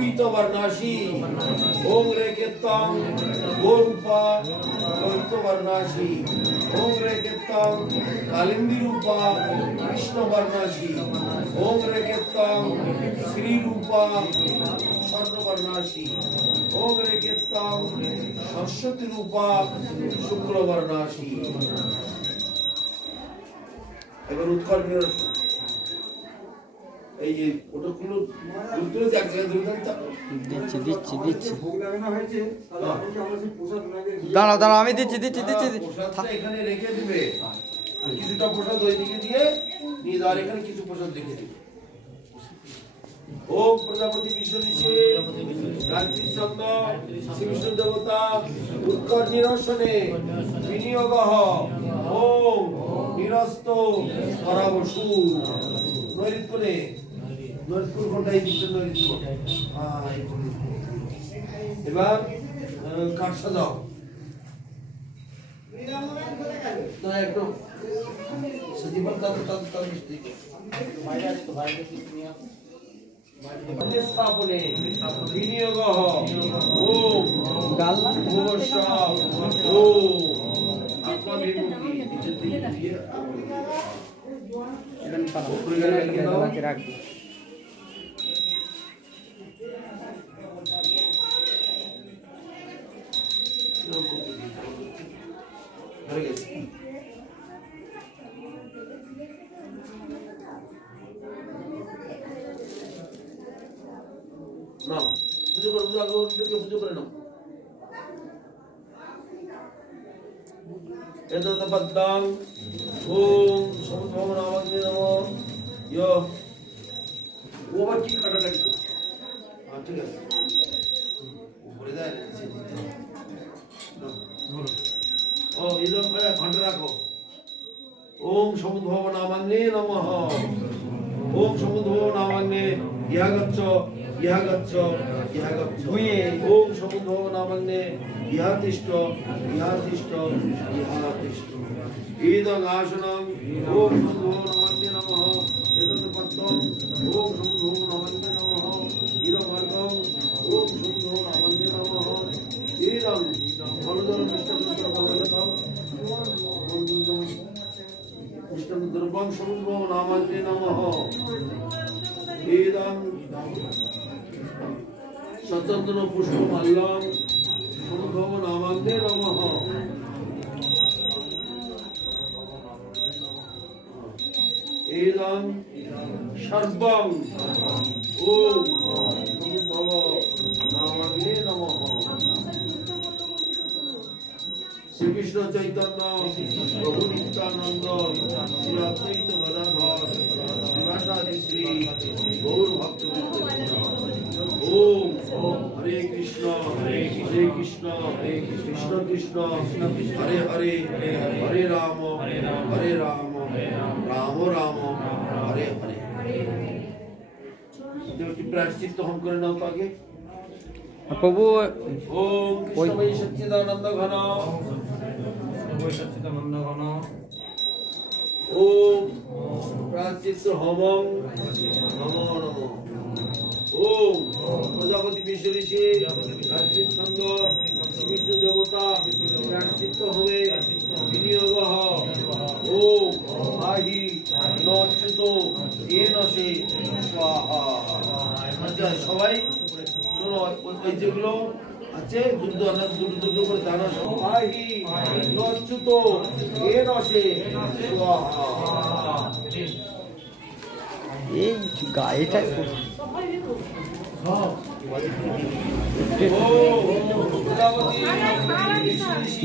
पीतवर्णाशी ओम रेकेत्तम गोरूपा पीतवर्णाशी ओम रेकेत्तम कालिंदी रूपा कृष्णवर्णाशी ओम रेकेत्तम श्री रूपा स्वर्णवर्णाशी ओम रेकेत्तम सरस्वती रूपा शुक्लवर्णाशी এবার উৎকল নিরসন এই যে ওটা গুলো দুটো এক জায়গায় দিচ্ছি দাঁড়াও আমি দিচ্ছি এখানে রেখে দিবে আর কিছুটা প্রসাদ ওই দিকে দিয়ে নিয়ে আর এখানে কিছু প্রসাদ রেখে দিবে ओम प्रजापति विष्णुशे गायत्री छंद श्री विष्णु देवता उत्कट निरसने विनियोगः ओम निरस्तो परावसु नैऋत्यने नैऋत्य कोनटाই দিচ্ছে নৈরিত্য এবার কাঠ সাজাও না একদম সজীবন তার মিষ্টি বাইরে আছে তো বাইরে থেকে নিয়ে स्थापने विनियोगः ओम गाल्ला भूषा ओम आत्माभिमुखी এখানে পারা রাখবি ना पूजा कर पूजा करो किसके पूजा करे ना ऐसा तो बद्दांग ओम समुद्र नामक नमो यो वो बच्ची कटा कटा हाँ ठीक है ऊपर इधर ओ इधर मैं घंटा रखो ओम समुद्र नामक नमः ओम समुद्र नामक यहागच्छ ओम समुद्र नामन्ने यहातिष्ठ इदं आसनं ओम समुद्र नामन्ने नमः एतत् पद्मं ओम समुद्र नामन्ने नमः इदं मार्गं ओम समुद्र नामन्ने नमः इदं फलदं मिष्टं द्रव्यं समुद्र नामन्ने नमः इदं सतंत्र पुष्प माल्यम समुद्र नामन्ने नमः एदं सर्वं ओम समुद्र नामन्ने नमः श्री कृष्ण चैतन्य प्रभु नित्यानंद श्री अद्वैत गदाधर श्रीवासादि श्री गौर भक्तवृंद ओम हरे कृष्ण कृष्ण कृष्ण हरे हरे हरे राम राम राम हरे हरे प्रायश्चित्त हम करे ना तो आगे प्रभु ओम कृष्ण सच्चिदानंद घन ओम प्रायश्चित्त होमं नमो नमो ओम प्रजापति विष्णुशे गायत्री छंद विष्णु देवता प्रायश्चित्त होमे विनियोगः ओम आहि नच्युतो येन से स्वाहा अच्छा সবাই শোনো ওই যেগুলো আছে দুটো করে দানা সহ আহি নচ্যুতো এন সে স্বাহা এই গায়েটা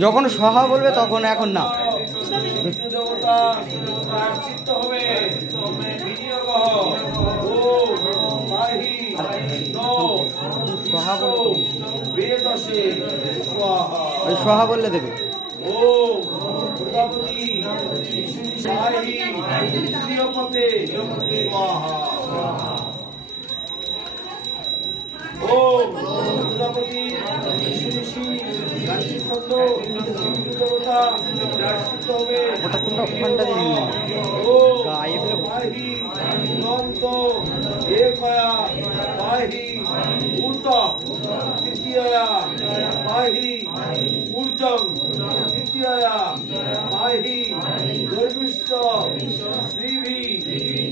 যখন সহা বলবে তখন এখন না দেবতা প্রায়শ্চিত্ত হবে সহা বললে দেবে ओम प्रजापति विष्णुशाही प्रियपते स्वाहा ओम প্রজাপতি ঋষি গান্ধী ছন্দ দেবতা রাষ্ট্রিত হবে ওটা তোমরা ওখানটা দিন ও গায়ে ফেলে পাহি অনন্ত একয়া পাহি ঊর্ধ্ব তৃতীয়া পাহি ঊর্জং তৃতীয়া পাহি দৈবিষ্ঠ শ্রীভি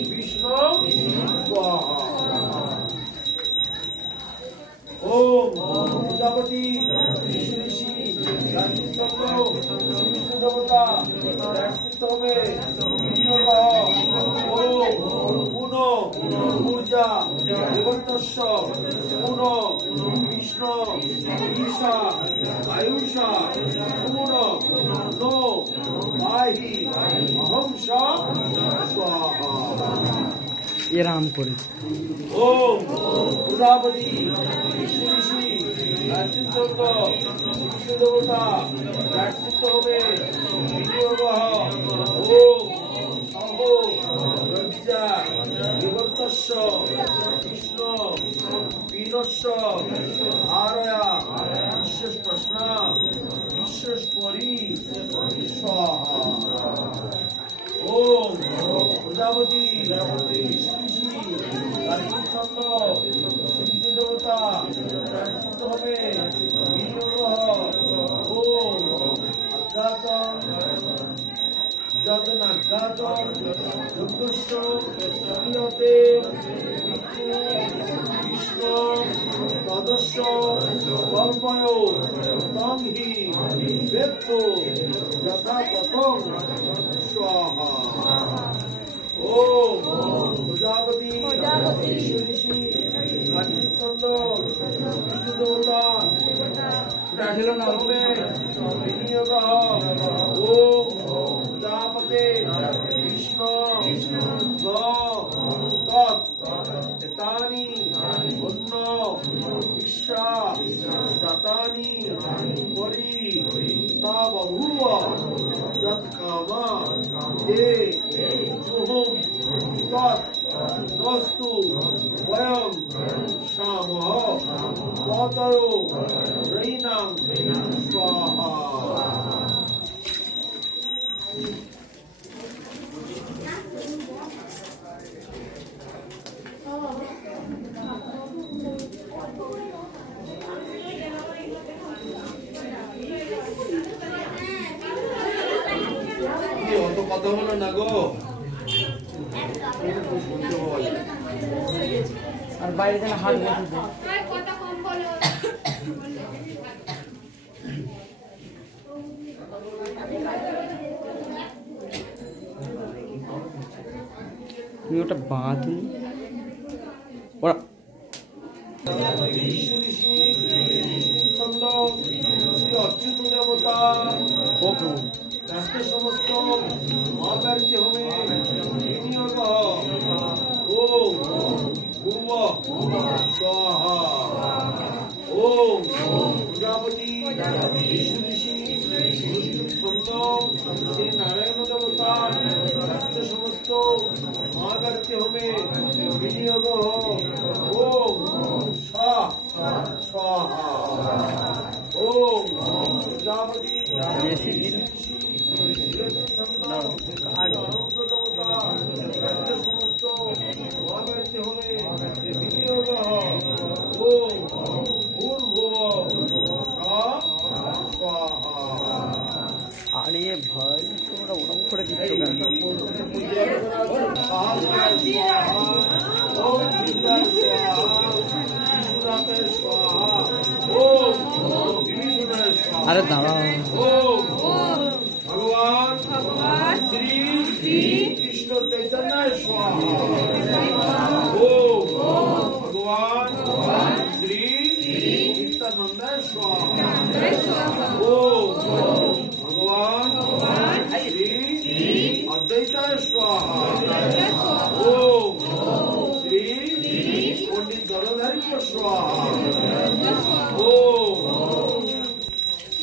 বিষ্ণু স্বাহা ওম প্রজাপতি ঋষি গান্ধী ছন্দ বিষ্ণু দেবতা রাষ্ট্রিত হবে বিনিয়োগ ওম পুন ঊর্জা দেবতস্য পুন বিষ্ণু ঈশা আয়ুষা পুন নো পাহি অহংসা স্বাহা এরাম করে ওম প্রজাপতি ঋষি গান্ধী ছন্দ বিষ্ণু দেবতা রাষ্ট্রিত হবে বিনিয়োগ ওম সহ লজ্জা দেবতস্য কৃষ্ণ পীনস্য আরয়া বিশেষ প্রশ্ন বিশ্বরি স্বাহা ওম প্রজাপতি ঋষি গান্ধী ছন্দ বিষ্ণু দেবতা রাষ্ট্রিত হবে বিনিয়োগ ওম অজ্ঞাতম যদনাজ্ঞাতম যজ্ঞস্য ক্রিয়তে মৃত্যু বিষ্ণু তদস্য কল্পয় তং হি বেত্ত যথা তথং স্বাহা ওম প্রজাপতি ঋষি গান্ধী ছন্দ বিষ্ণু দেবতা রাষ্ট্রিত হবে বিনিয়োগ ওম প্রজাপতে বিষ্ণু তানি অন্য বিশ্বা জাতানি পরি তা বহুব যৎকামা হে জুহুম তৎ নস্তু বয়ং শামহ ততয়ো রৈনাং স্বাহা অত কথা হলো না গো আর বাইরে যেন হাট বসে তুমি ওটা বাঁধনি ওরা অচ্যুত দেবতা রাষ্ট্রের সমস্ত মহাকার্য হবে বিনিয়োগ ওম পূর্ব স্বাহা ওম প্রজাপতি ঋষি ছন্দ শ্রী নারায়ণ দেবতা রাষ্ট্রের সমস্ত মহাকার্য হবে বিনিয়োগ ওম স্বাহা ওম প্রজাপতি সমস্ত মহাকার্য হবে বিনিয়োগ ওম ভূর্ভুবঃ স্বাহা আরে ভাই তোমরা ওরম করে দিচ্ছ কেন আরে দাঁড়াও ভগবান শ্রী কৃষ্ণ চৈতন্য স্বাহা ওম ভগবান শ্রী নিত্যানন্দ স্বাহা ওম ভগবান শ্রী অদ্বৈত স্বাহা ওম শ্রী পণ্ডিত গণধারী স্বাহা ওম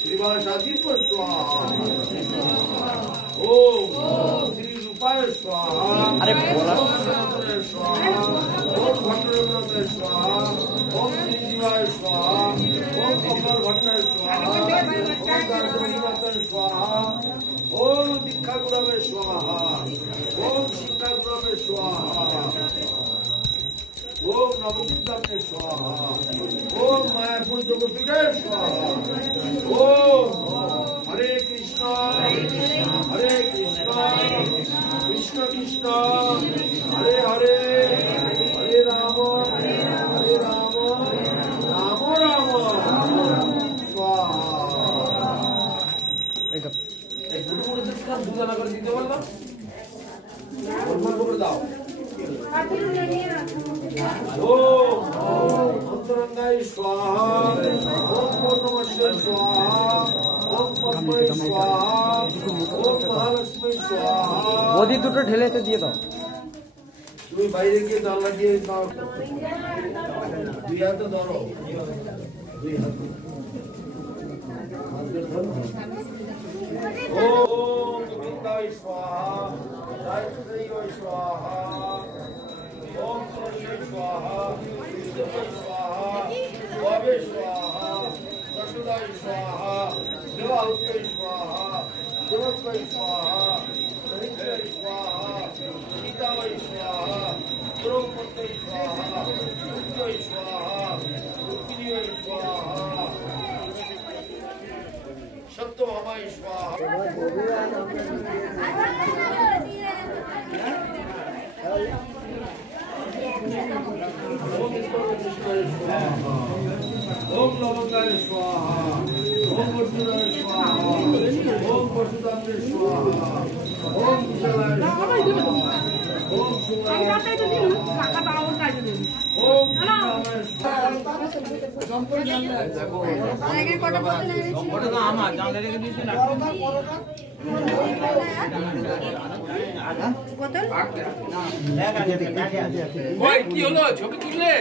শ্রীবাসাদি স্বাহা ওম শ্রী রূপায় স্বাহা আরে বলা স্বাহা ওম ভট্ট স্বাহা ওম শ্রী জীবায় স্বাহা कमल भट्टाय स्वाहा ओम दार्शनिक भट्टाय स्वाहा ओम दीक्षा गुरवे स्वाहा ओम शिक्षा गुरवे स्वाहा ओम नवकिताब्दे स्वाहा ओम मायापुर जोगपीठे स्वाहा ओम हरे कृष्णा कृष्ण कृष्ण हरे हरे हरे राम राम राम स्वाहा দুজনা করে দিতে বললাম করে দাও ओम अंतरंगाय स्वाहा ओम पूर्णमस्य स्वाहा ओम पद्मय स्वाहा ओम महालक्ष्मी स्वाहा বদি দুটো ঢেলেতে দিয়ে দাও তুমি বাইরে গিয়ে দাও লাগিয়ে দাও দুই হাতে ধরো দুই হাত ओम गोविंदाय स्वाहा गायत्री स्वाहा ओम सरस्वती स्वाहा विष्णुवे स्वाहा वावे स्वाहा वसुदाय स्वाहा देवाहुते स्वाहा देवत्वै स्वाहा हरित्वै स्वाहा सीतावै स्वाहा द्रौपदी स्वाहा रुक्मिणी स्वाहा रुक्मिणी स्वाहा सत्यभामाय स्वाहा ओम लवंगाय स्वाहा ओम वसुदाय स्वाहा ओम वसुदाय स्वाहा ओम कुशलाय स्वाहा ओम सुराय ओम रामाय কি হলো ছবি তুললে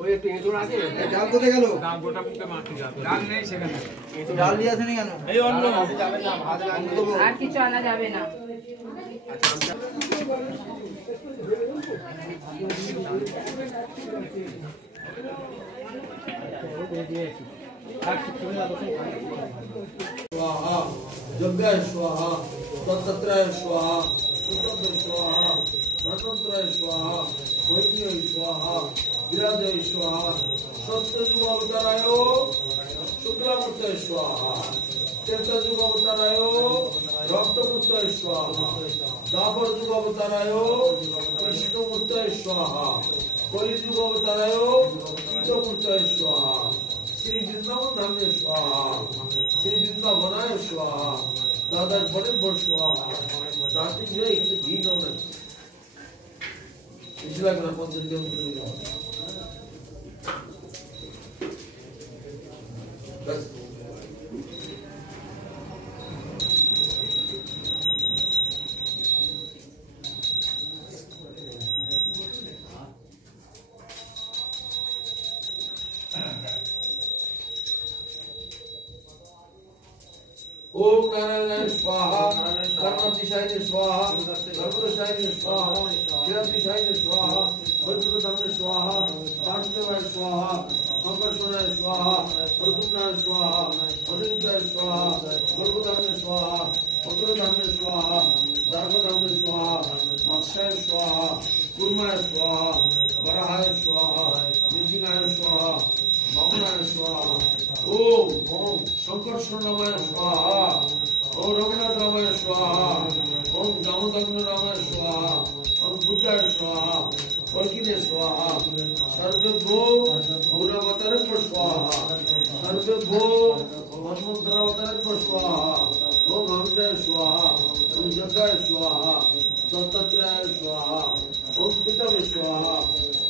ওই একটু ইঁদুর আছে ডাল কোথায় গেল দাম গোটা মুখে মাটি ডাল নেই সেখানে ডাল দিয়ে আসেনি কেন এই অন্য আর কিছু আনা যাবে না स्वाहा यज्ञाय स्वाहा दत्तात्रेय स्वाहा उत्तम स्वाहा धन्वंतराय स्वाहा वैद्याय स्वाहा विराजय स्वाहा सत्यजुगावताराय शुक्लामूर्तय स्वाहा चेतजुगावताराय रक्तमूर्तय स्वाहा दापर जुगावताराय कृष्णमूर्तय स्वाहा कलिजुगावताराय कीटमूर्तय स्वाहा श्री वृंदावन धाम स्वाहा श्री वृंदावनाय स्वाहा दादा बड़े बड़ स्वाहा दादी जो है एक घी न होना पिछला ग्रह पंचन के बस ओम नारायण स्वाहा कर्मातिशाय स्वाहा नर्मदाशाय स्वाहा जयतिशाय स्वाहा वज्रधाम स्वाहा पांचवाय स्वाहा संकर्षणाय स्वाहा प्रद्युम्नाय स्वाहा अनिरुद्धाय स्वाहा गर्भधाम स्वाहा अग्रधाम स्वाहा दार्घधाम स्वाहा मत्स्याय स्वाहा कूर्माय स्वाहा वराहाय स्वाहा नृसिंहाय स्वाहा वामनाय स्वाहा ओम ओम संकर्षणाय स्वाहा ओम रघुनाथ रामाय स्वाहा ओम दामोदर रामाय स्वाहा ओम बुद्धाय स्वाहा कल्किने स्वाहा सर्वेभ्यो गौरावतारेभ्यो स्वाहा सर्वेभ्यो मन्वन्तरावतारेभ्यो स्वाहा ओम हंसाय स्वाहा ओम यज्ञाय स्वाहा दत्तात्रेयाय स्वाहा ओम पितवे स्वाहा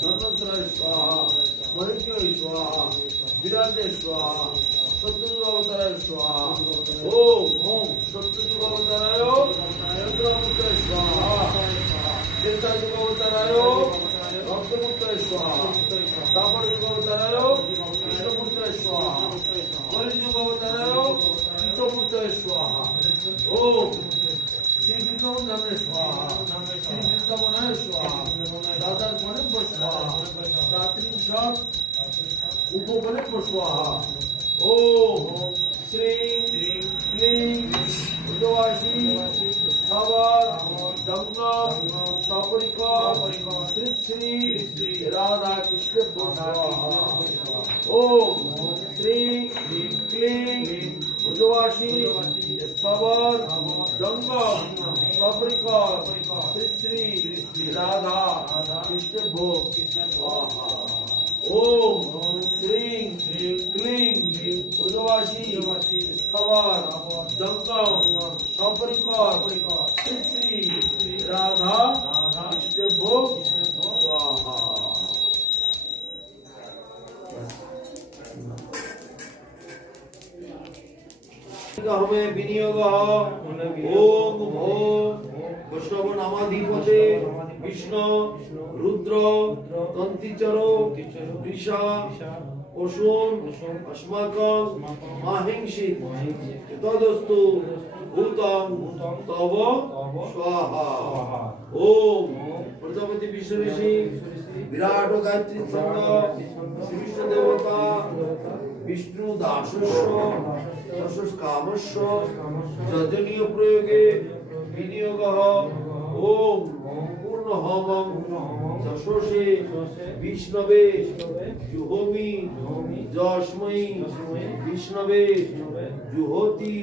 धन्वन्तराय स्वाहा महेश्वराय स्वाहा विराजय स्वाहा सत्यजुगावताराय स्वाहा ओम ओम सत्यजुगावताराय शुक्लामूर्तये स्वाहा चेताजुगावताराय रक्तमूर्तये स्वाहा दापरजुगावताराय कृष्णमूर्तये स्वाहा कलिजुगावताराय कीटमूर्तये स्वाहा ओम श्री वृंदावन धाम स्वाहा श्री वृंदावनाय स्वाहा दादा स्वाहा ओम श्रीं क्लीं उद्वासी स्थावर दंगम सपरिका श्री श्री राधा कृष्ण स्वाहा ओम श्रीं क्लीं उद्वासी स्थावर दंगम सपरिका श्री श्री राधा कृष्ण स्वाहा ओम श्रीं क्लीं उद्वासी स्थवर दंगम सपरिकर श्री श्री राधा कृष्ण स्वाहा हमें विनियोग ओम भो वैष्णव नामाधिपते विष्णु रुद्र तंतिचर वृषा अशुन अस्माकं माहिंसि तदस्तु भूतं तव स्वाहा ओम प्रजापति विष्णु ऋषि विराट गायत्री छंद श्री विष्णु देवता विष्णु दासस्य दशस कामस्य यजनीय प्रयोगे विनियोगः ओम पूर्ण होमं दशसे विष्णवे जुहोमि जस्मै विष्णवे जुहोति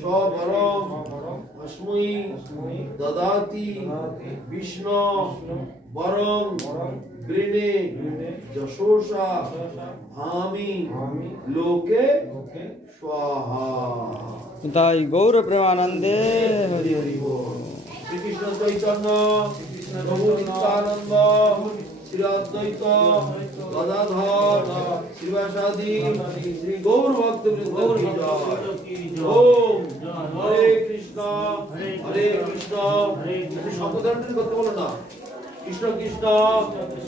स्वरं अस्मै ददाति विष्णु वरं गृणे जशोषा भामि लोके स्वाहा ताई गौर प्रेमानंदे हरि हरि बोल। श्री कृष्ण चैतन्य प्रभु नित्यानंद श्री अद्वैत गदाधर श्रीवासादि श्री गौर भक्त वृंद की जय। ओम हरे कृष्ण संबोधन करते बोलो ना कृष्ण कृष्ण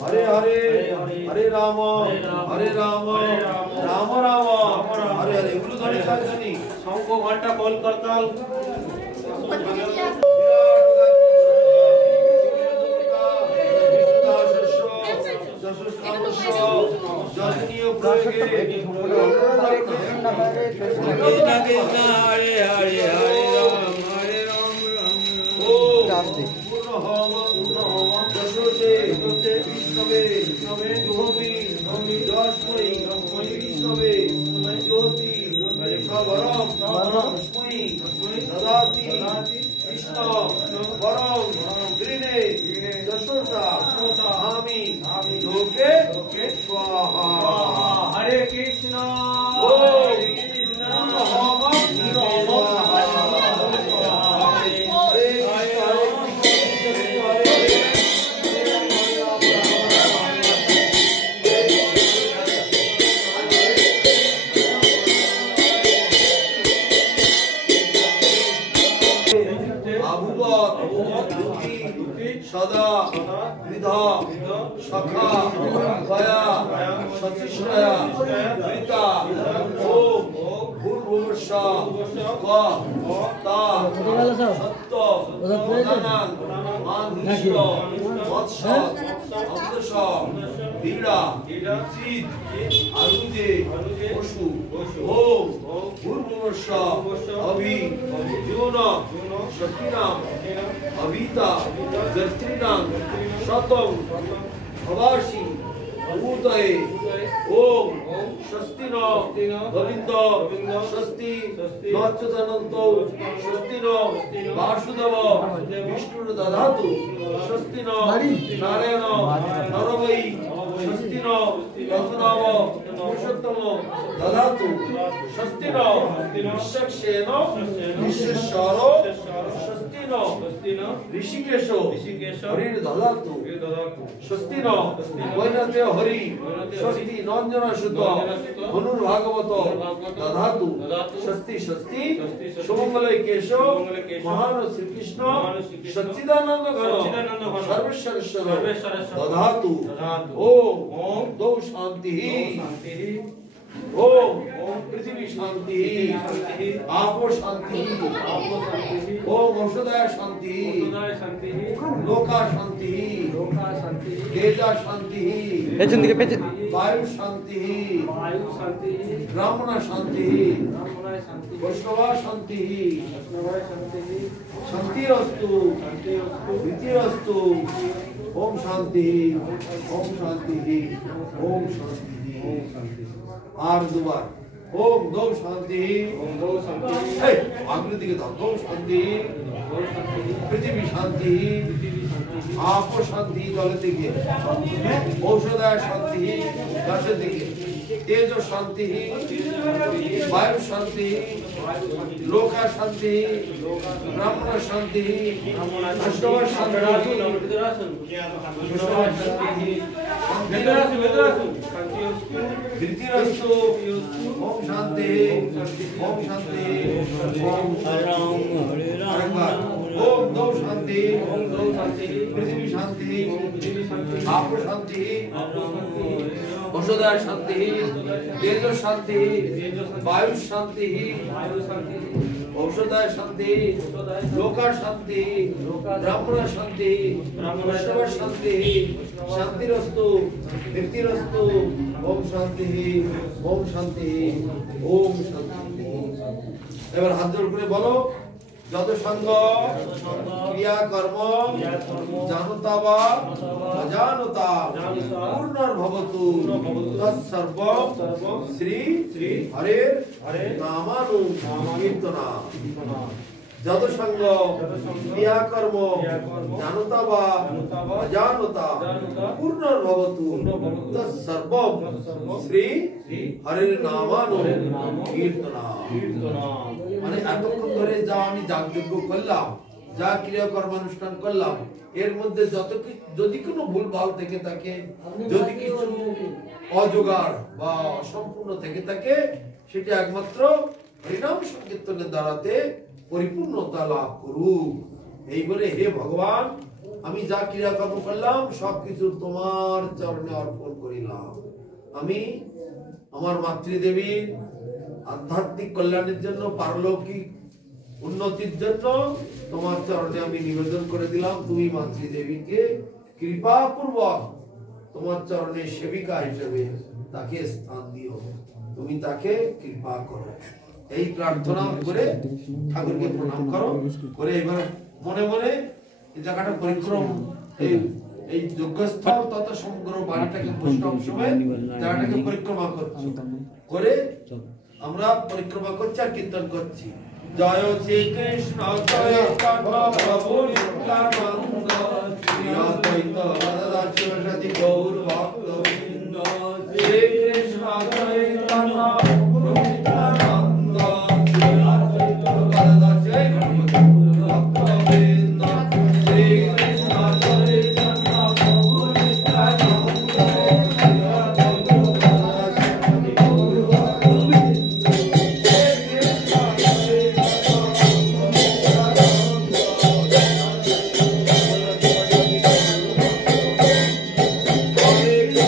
हरे हरे हरे राम राम राम हरे हरे এগুলো ধরে কাজনি শঙ্খ ঘন্টা কল করতাল জননীয় প্রয়োগে কৃষ্ণ হরে হরে হরে রাম রাম पूर्ण होमं दशसे विष्णवे जुहोमि जस्मै विष्णवे ज्योति स्वरं अस्मै ददाति कृष्ण वरं गृणे दशोषा भामि लोके स्वाहा हरे कृष्ण पूर्ण होमं सदा विधा सखा गया सचिश्रया गीता ओम भूर्भुवस्सु ता सत्त प्रधानां मानहिष्ट वत्स अन्तश वीरा सीत अनुजे पशु ओम भूर्भुवस्सु अभि जीवन शक्तिनां अभिता जर्त्रीनां शतं भवाशी भूतये ओम स्वस्ति न गोविंद स्वस्ति नच्युतानंतो स्वस्ति न वासुदेव विष्णु दधातु स्वस्ति न नारायण नरवै स्वस्ति न रघुनाम पुरुषोत्तम दधातु स्वस्ति न विश्वक्सेन विश्वेश्वरो स्वस्ति न ऋषिकेशो हरिर् दधातु स्वस्ति न वैनते हरि स्वस्ति नंदन शुद्ध धनुर्भागवत दधातु स्वस्ति स्वस्ति शुभमंगल केशव महान श्री कृष्ण सच्चिदानंद घन सर्वेश्वर दधातु ओम दो शांति ओम पृथ्वी शांति आपो शांति ओम औषधाय शांति लोका शांति तेजा शांति পেছন দিকে পেছন वायु शांति ब्राह्मण शांति वैष्णवा शांति शांतिरस्तु रीतिरस्तु ओम शांति ओम शांति ओम शांति आर दुबार ओम गौ शांति आकृति के दो शांति पृथ्वी शांति आपो शांति जलते के औषधाय शांति दशते के तेजो शांति वायु शांति लोका शांति ब्राह्मण शांति वैष्णव शांति रीतिरस्तु ओम शांति ओम शांति ओम ओम गौ शांति पृथ्वी शांति आप शांति औषधाय शांति तेजो शांति वायु शांति औषधाय शांति लोका शांति ब्राह्मण शांति वैष्णव शांति शांतिरस्तु रीतिरस्तु ओम शांति ओम शांति ओम शांति এবার হাত জোড় করে বলো যত সঙ্গ ক্রিয়া কর্ম জানতা বা অজানতা পূর্ণর ভবতু তৎসর্ব শ্রী হরের নামানু কীর্তনা যত সঙ্গ ক্রিয়া কর্ম জানতা বা অজানতা পূর্ণর ভবতু তৎসর্ব শ্রী হরের নামানু কীর্তনা মানে এতক্ষণ ধরে যা আমি যাগযজ্ঞ করলাম যা ক্রিয়াকর্মানুষ্ঠান করলাম এর মধ্যে যদি কোনো ভুলভাল থেকে থাকে যদি কিছু অজোগাড় বা অসম্পূর্ণ থেকে থাকে সেটা একমাত্র হরিনাম সংকীর্তনের দ্বারাতে পরিপূর্ণতা লাভ করুক। এই বলে হে ভগবান আমি যা ক্রিয়াকর্ম করলাম সবকিছু তোমার চরণে অর্পণ করিলাম। আমি আমার মাতৃদেবীর আধ্যাত্মিক কল্যাণের জন্য পারলৌকিক উন্নতির জন্য তোমার চরণে আমি নিবেদন করে দিলাম। তুমি মাতৃদেবীকে কৃপা পূর্বক তোমার চরণে সেবিকা হিসেবে তাকে স্থান দিও, তুমি তাকে কৃপা করো। এই প্রার্থনা করে ঠাকুরকে প্রণাম করো, করে এবার মনে মনে এই জায়গাটা পরিক্রম এই যজ্ঞস্থল তথা সমগ্র বাড়িটাকে পুষ্টম সময় জায়গাটাকে পরিক্রমা করছি, করে আমরা পরিক্রমা করছি আর কীর্তন করছি। জয় শ্রীকৃষ্ণ জয় প্রভু নিত্যানন্দ শ্রী অদ্বৈত গদাধর শিবসতি গৌর ভক্তবৃন্দ। শ্রীকৃষ্ণ চৈতন্য প্রভু নিত্যানন্দ শ্রী অদ্বৈত গদাধর জয় ভক্তবৃন্দ। শ্রীকৃষ্ণ চৈতন্য প্রভু নিত্যানন্দ শ্রী অদ্বৈত গদাধর শিবসতি গৌর ভক্তবৃন্দ। Hare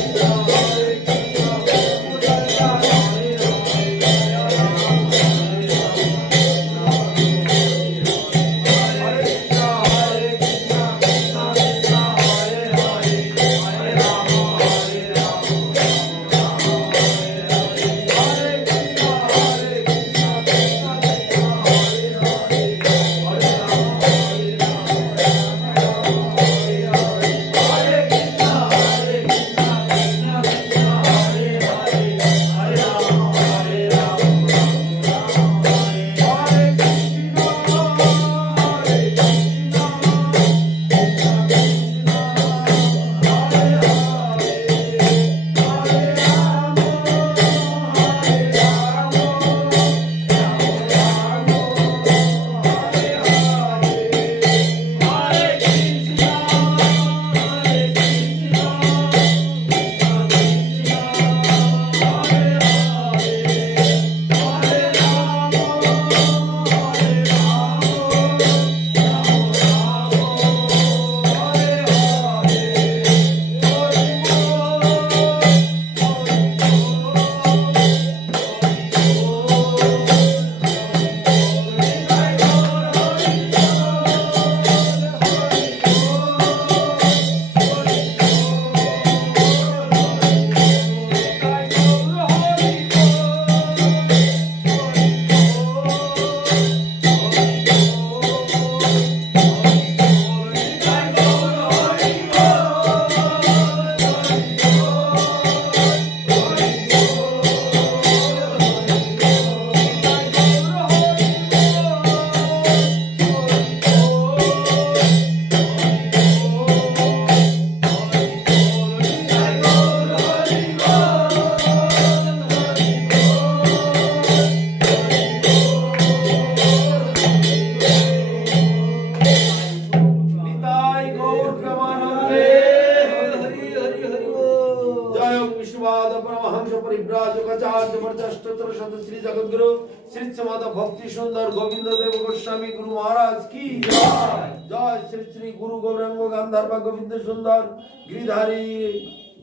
श्रीपाद परमहंस परिव्राजकाचार्य वर्चस्तर शत श्री जगद्गुरु श्री समाध भक्ति सुंदर गोविंद देव गोस्वामी गुरु महाराज की जय श्री श्री गुरु गौरांग गांधार गोविंद सुंदर गिरिधारी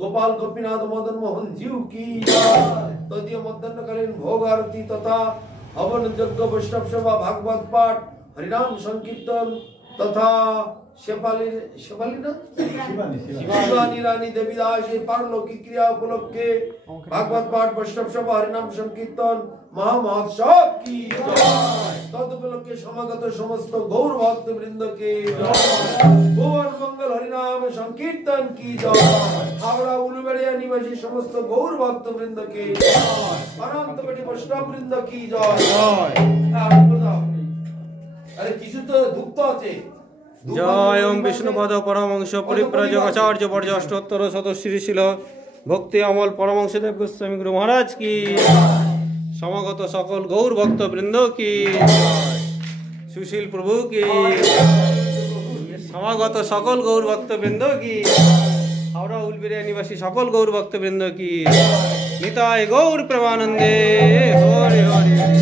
गोपाल गोपीनाथ मदन मोहन जीव की तदीय मध्यान्हकालीन भोग आरती तथा हवन यज्ञ वैष्णव सेवा भागवत पाठ हरिनाम संकीर्तन तथा शिवानी रानी देवीदास पारलौकिक क्रिया उपलक्षे भागवत पाठ वैष्णव सभा हरिनाम संकीर्तन महामहोत्सव की तदुपलक्षे समागत समस्त गौर भक्त वृंद के भुवन मंगल हरिनाम संकीर्तन की जय हावड़ा उलुबेड़िया निवासी समस्त गौर भक्त वृंद के अनंत कोटि वैष्णव वृंद की जय अरे किछु तो दुख तो আছে जय ओम विष्णुपद परमहंस परिव्राजक आचार्य वर्ज अष्टोत्तर शत श्री शिल भक्ति अमल परमहंस देव गोस्वामी गुरु महाराज की समागत सकल गौर भक्त वृंद की सुशील प्रभु की समागत सकल गौर भक्त वृंद की हावड़ा उलबेड़िया निवासी सकल गौर भक्त वृंद की निताय गौर प्रेमानंदे हरि हरि।